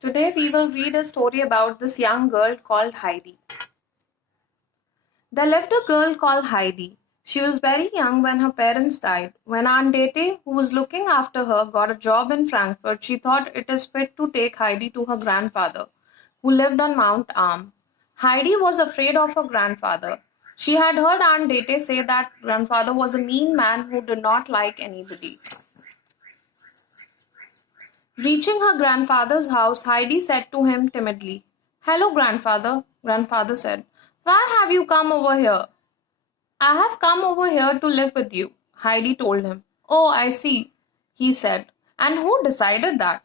Today we will read a story about this young girl called Heidi. There lived a girl called Heidi. She was very young when her parents died. When Aunt Dete, who was looking after her, got a job in Frankfurt, she thought it is fit to take Heidi to her grandfather, who lived on Mount Arm. Heidi was afraid of her grandfather. She had heard Aunt Dete say that grandfather was a mean man who did not like anybody. Reaching her grandfather's house, Heidi said to him timidly, "Hello, grandfather." Grandfather said, "Why have you come over here?" "I have come over here to live with you," Heidi told him. "Oh, I see," he said. "And who decided that?"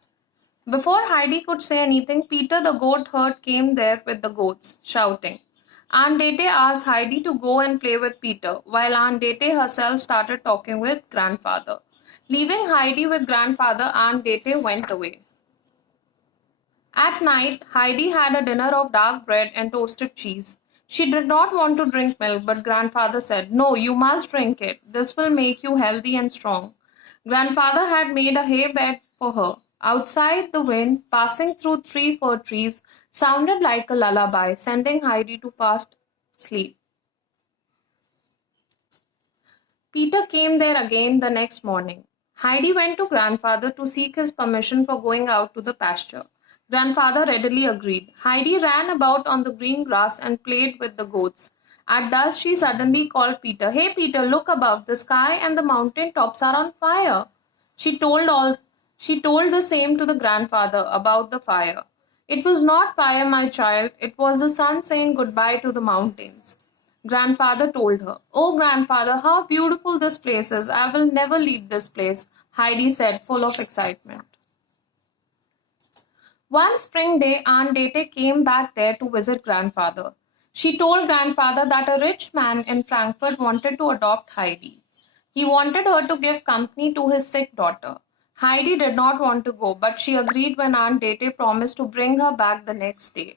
Before Heidi could say anything, Peter the goat herd came there with the goats, shouting. Aunt Dete asked Heidi to go and play with Peter, while Aunt Dete herself started talking with grandfather. Leaving Heidi with grandfather, Aunt Dete went away. At night, Heidi had a dinner of dark bread and toasted cheese. She did not want to drink milk, but grandfather said, "No, you must drink it. This will make you healthy and strong." Grandfather had made a hay bed for her. Outside, the wind, passing through three fir trees, sounded like a lullaby, sending Heidi to fast sleep. Peter came there again the next morning. Heidi went to grandfather to seek his permission for going out to the pasture. Grandfather readily agreed. Heidi ran about on the green grass and played with the goats. At dusk, she suddenly called Peter. "Hey, Peter, look above. The sky and the mountain tops are on fire." She told all she told the same to the grandfather about the fire. "It was not fire, my child. It was the sun saying goodbye to the mountains." Grandfather told her. "Oh, grandfather, how beautiful this place is. I will never leave this place," Heidi said, full of excitement. One spring day, Aunt Dete came back there to visit grandfather. She told grandfather that a rich man in Frankfurt wanted to adopt Heidi. He wanted her to give company to his sick daughter. Heidi did not want to go, but she agreed when Aunt Dete promised to bring her back the next day.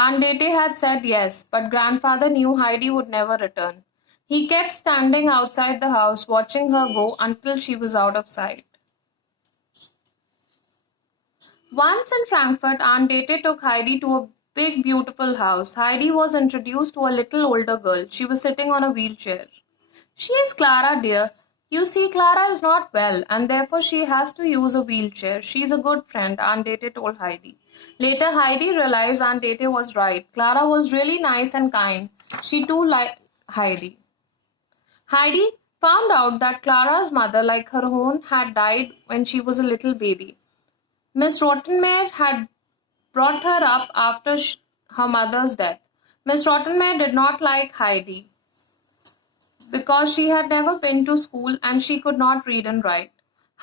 Aunt Dete had said yes, but grandfather knew Heidi would never return. He kept standing outside the house, watching her go until she was out of sight. Once in Frankfurt, Aunt Dete took Heidi to a big, beautiful house. Heidi was introduced to a little older girl. She was sitting on a wheelchair. "She is Clara, dear. You see, Clara is not well, and therefore she has to use a wheelchair. She is a good friend," Aunt Dete told Heidi. Later, Heidi realized Aunt Dete was right. Clara was really nice and kind. She too liked Heidi. Heidi found out that Clara's mother, like her own, had died when she was a little baby. Miss Rottenmeier had brought her up after her mother's death. Miss Rottenmeier did not like Heidi because she had never been to school and she could not read and write.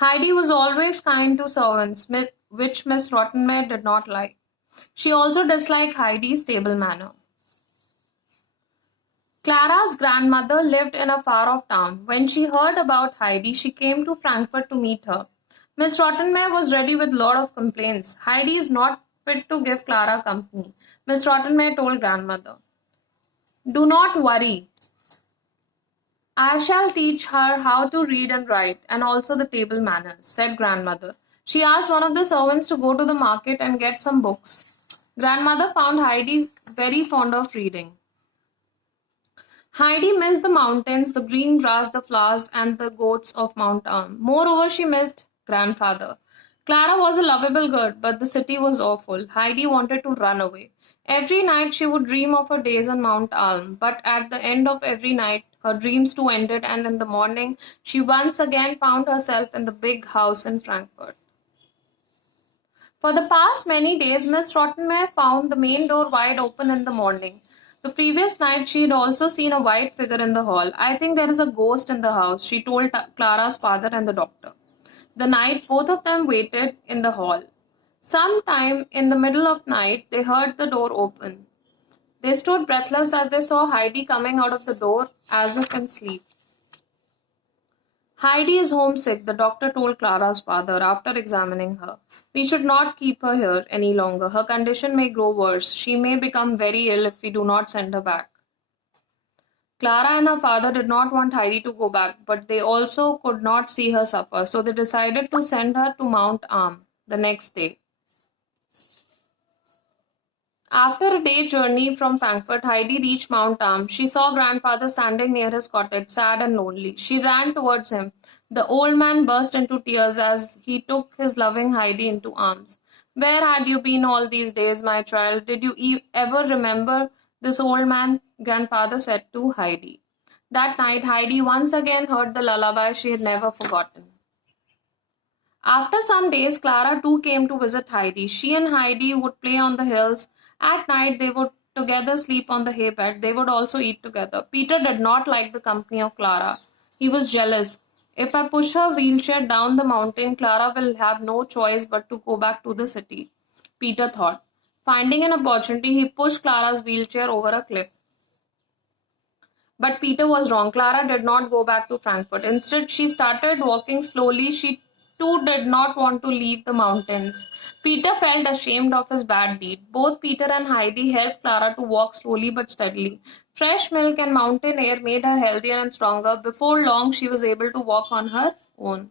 Heidi was always kind to servants, which Miss Rottenmeier did not like. She also disliked Heidi's table manner. Clara's grandmother lived in a far-off town. When she heard about Heidi, she came to Frankfurt to meet her. Miss Rottenmeier was ready with a lot of complaints. "Heidi is not fit to give Clara company," Miss Rottenmeier told grandmother. "Do not worry. I shall teach her how to read and write, and also the table manners," said grandmother. She asked one of the servants to go to the market and get some books. Grandmother found Heidi very fond of reading. Heidi missed the mountains, the green grass, the flowers, and the goats of Mount Arm. Moreover, she missed grandfather. Clara was a lovable girl, but the city was awful. Heidi wanted to run away. Every night she would dream of her days on Mount Alm, but at the end of every night, her dreams too ended, and in the morning, she once again found herself in the big house in Frankfurt. For the past many days, Miss Rottenmeier found the main door wide open in the morning. The previous night, she had also seen a white figure in the hall. "I think there is a ghost in the house," she told Clara's father and the doctor. The night both of them waited in the hall. Sometime in the middle of night, they heard the door open. They stood breathless as they saw Heidi coming out of the door as if in sleep. "Heidi is homesick," the doctor told Clara's father after examining her. "We should not keep her here any longer. Her condition may grow worse. She may become very ill if we do not send her back." Clara and her father did not want Heidi to go back, but they also could not see her suffer, so they decided to send her to Mount Arm the next day. After a day journey from Frankfurt, Heidi reached Mount Arm. She saw grandfather standing near his cottage, sad and lonely. She ran towards him. The old man burst into tears as he took his loving Heidi into arms. Where had you been all these days, my child? Did you ever remember this old man? Grandfather said to Heidi. That night, Heidi once again heard the lullaby she had never forgotten. After some days, Clara too came to visit Heidi. She and Heidi would play on the hills. At night, they would together sleep on the hay bed. They would also eat together. Peter did not like the company of Clara. He was jealous. If I push her wheelchair down the mountain, Clara will have no choice but to go back to the city, Peter thought. Finding an opportunity, he pushed Clara's wheelchair over a cliff. But Peter was wrong. Clara did not go back to Frankfurt. Instead, she started walking slowly. She too did not want to leave the mountains. Peter felt ashamed of his bad deed. Both Peter and Heidi helped Clara to walk slowly but steadily. Fresh milk and mountain air made her healthier and stronger. Before long, she was able to walk on her own.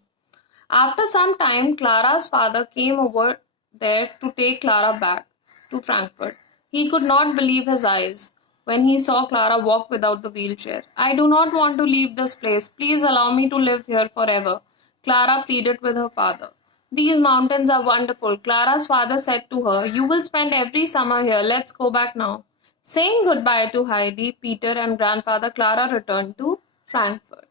After some time, Clara's father came over there to take Clara back to Frankfurt. He could not believe his eyes when he saw Clara walk without the wheelchair. I do not want to leave this place. Please allow me to live here forever, Clara pleaded with her father. These mountains are wonderful, Clara's father said to her. You will spend every summer here. Let's go back now. Saying goodbye to Heidi, Peter, and grandfather, Clara returned to Frankfurt.